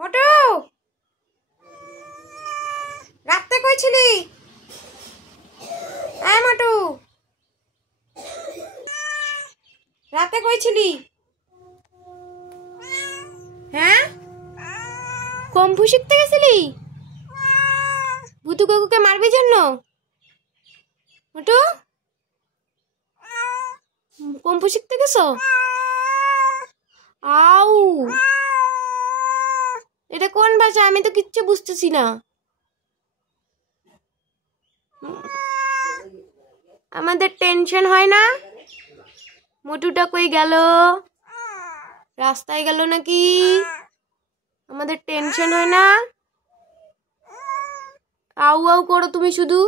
মোটু রাতে কই ছিলি? হ্যাঁ মোটু, রাতে কই ছিলি? হ্যাঁ, কম্ফু শিখতে গেছিলি? ভুতু কাকুকে মারবি জন্য? মোটু, কম্ফু শিখতে গেছো? আউ, এটা কোন ভাষা? আমি তো কিচ্ছু বুঝতেছি না। আমাদের টেনশন হয় না? মোটুটা কই গেল? রাস্তায় গেল নাকি? আমাদের টেনশন হয় না? আউ আউ করো তুমি শুধু,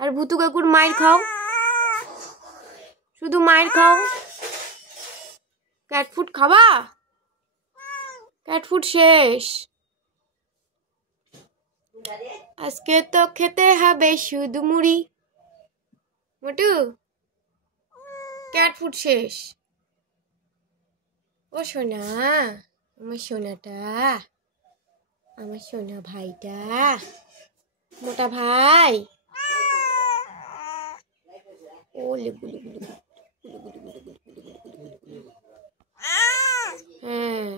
আর ভুতু কাকুর মাইর খাও, শুধু মাইর খাও। ক্যাট ফুড খাবা? ক্যাট ফুড শেষ, আজকে তো খেতে হবে শুধু মুড়ি। মোটু, ক্যাট ফুড শেষ। ও সোনা, আমার সোনাটা, আমার সোনা ভাইটা, মোটা ভাই। ওলে গুলু গুলু গুলু গুলু গুলু গুলু গুলু গুলু গুলু গুলু। হ্যাঁ,